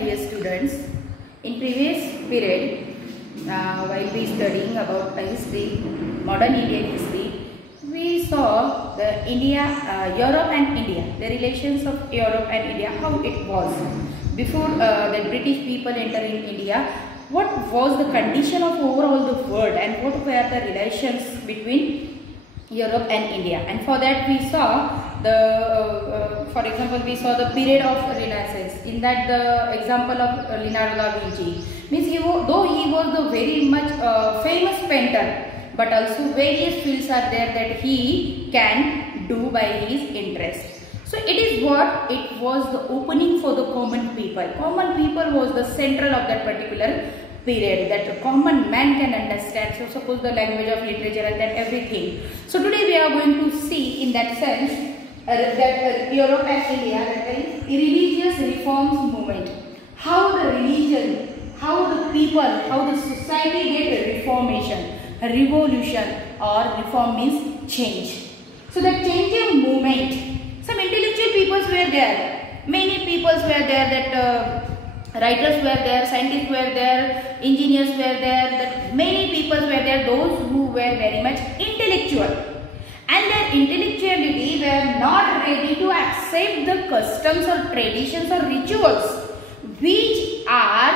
Dear students, in previous period, while we studying about history, modern Indian history, we saw the Europe and India, the relations of Europe and India, how it was before the British people entering India. What was the condition of overall the world and what were the relations between Europe and India? And for that we saw the, for example, we saw the period of Renaissance. In that, the example of Leonardo da Vinci means though he was the very much famous painter, but also various fields are there that he can do by his interest. So it was the opening for the common people. Common people was the central of that particular period, that the common man can understand. So suppose the language of literature and that everything. So today we are going to see in that sense that Europe and India, that is religious reforms movement. How the religion, how the people, how the society get a reformation, a revolution, or reform means change. So the changing movement. Some intellectual peoples were there, many peoples were there, that writers were there, scientists were there, engineers were there, that many peoples were there, those who were very much intellectual. And their intellectuality were not ready to accept the customs or traditions or rituals which are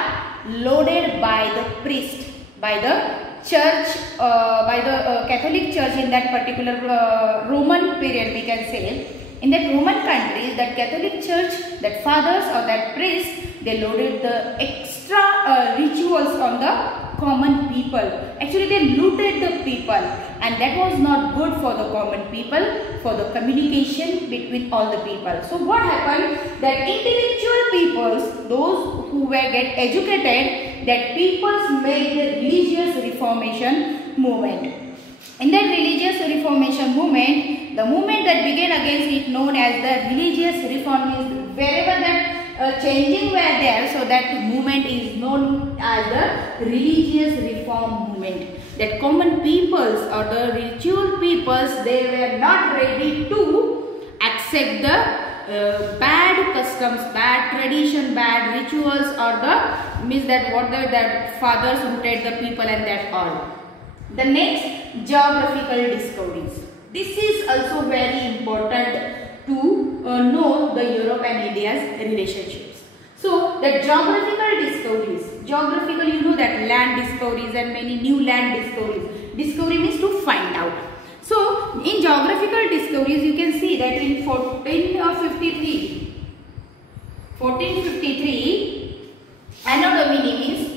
loaded by the priest, by the church, by the Catholic church in that particular Roman period, we can say. In that Roman countries, that Catholic church, that fathers or that priests, they loaded the extra rituals on the common people. Actually, they looted the people, and that was not good for the common people, for the communication between all the people. So what happened? That intellectual peoples, those who were get educated, that peoples made the religious reformation movement. In that religious reformation movement, the movement that began against it known as the religious reformism. Wherever that changing were there, so that movement is known as the religious reform movement. That common peoples or the ritual peoples, they were not ready to accept the bad customs, bad tradition, bad rituals, or the means that what that fathers rooted the people and that all. The next, geographical discoveries. This is also very important to know the Europe and India's relationships. So the geographical discoveries, geographical, you know that land discoveries and many new land discoveries. Discovery means to find out. So in geographical discoveries, you can see that in 1453, Anno Domini means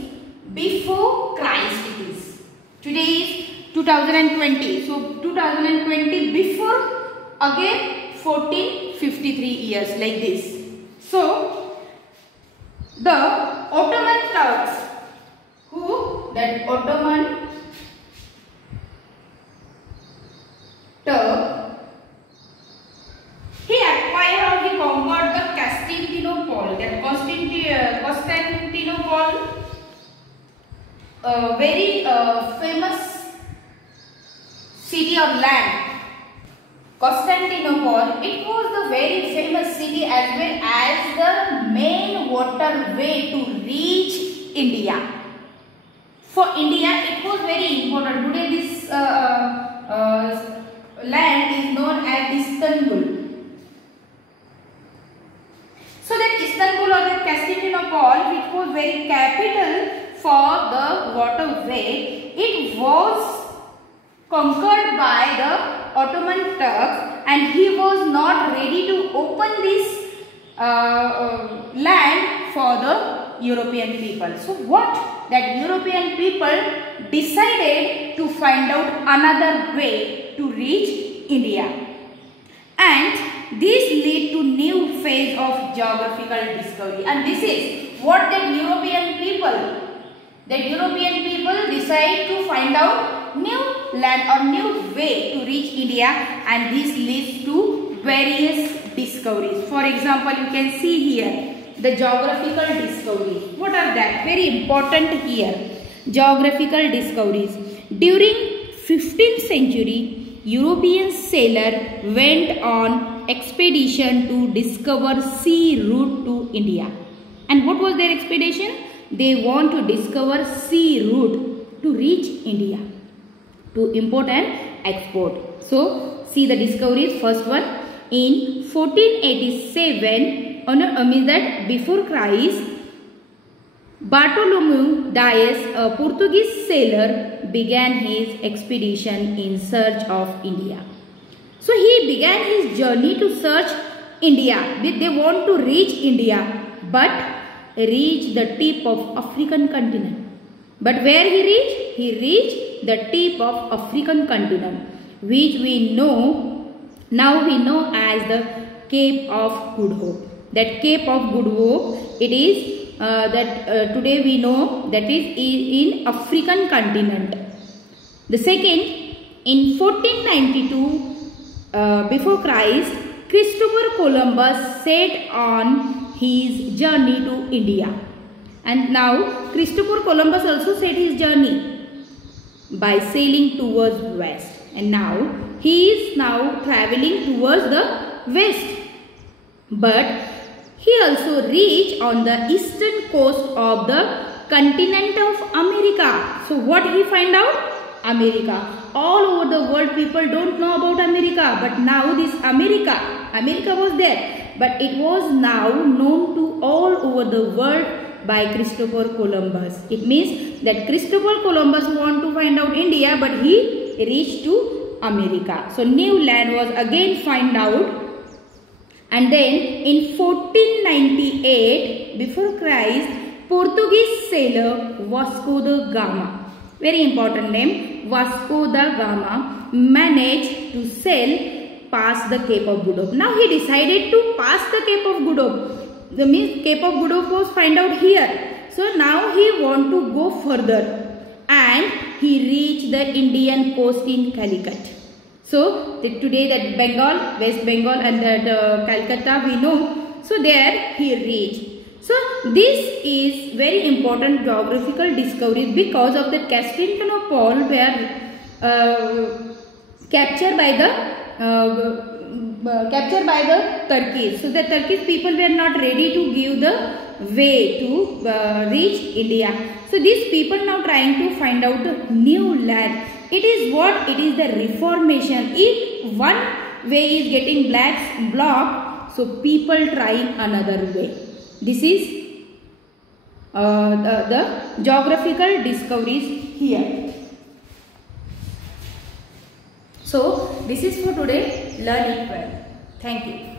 before Christ it is. Today is 2020. So 2020 before, again 1453 years like this. So the Ottoman Turks, that Ottoman Turk, he acquired or he conquered the Constantinople. That Constantinople, very famous city or land. Constantinople, it was the very famous city as well as the main waterway to reach India. For India, it was very important. Today this land is known as Istanbul. So that Istanbul or that Constantinople, which was very capital for the waterway, it was conquered by the Ottoman Turks, and he was not ready to open this land for the European people. So what that European people decided to find out another way to reach India, and this led to new phase of geographical discovery. And this is what that European people decide to find out new land or new way to reach India, and this leads to various discoveries. For example, you can see here the geographical discoveries. What are that? Very important here. Geographical discoveries. During 15th century, European sailor went on expedition to discover sea route to India. And what was their expedition? They want to discover sea route to reach India, to import and export. So see the discoveries. First one, in 1487, means that before Christ, Bartolomeu Dias, a Portuguese sailor, began his expedition in search of India. So he began his journey to search India. They want to reach India, but reach the tip of African continent. But where he reached? He reached the tip of African continent, which we know, now we know as the Cape of Good Hope. That Cape of Good Hope, it is today we know that is in African continent. The second, in 1492 before Christ, Christopher Columbus set on his journey to India. And now Christopher Columbus also set his journey by sailing towards west. And now he is now traveling towards the west. But he also reached on the eastern coast of the continent of America. So what he find out? America. All over the world people don't know about America, but now this America was there, but it was now known to all over the world by Christopher Columbus. It means that Christopher Columbus want to find out India, but he reached to America. So new land was again found out. And then in 1498 before Christ, Portuguese sailor Vasco da Gama, very important name, Vasco da Gama, managed to sail past the Cape of Good Hope. Now he decided to pass the Cape of Good Hope. The means Cape of Good Hope was found out here. So now he want to go further, and he reached the Indian coast in Calicut. So today that Bengal, West Bengal and that Calcutta we know. So there he reached. So this is very important geographical discovery because of the Constantinople were captured by the Turkish. So the Turkish people were not ready to give the way to reach India. So these people now trying to find out new land. It is what? It is the reformation. If one way is getting blocked, so people trying another way. This is the geographical discoveries here. So this is for today. Learn it well. Thank you.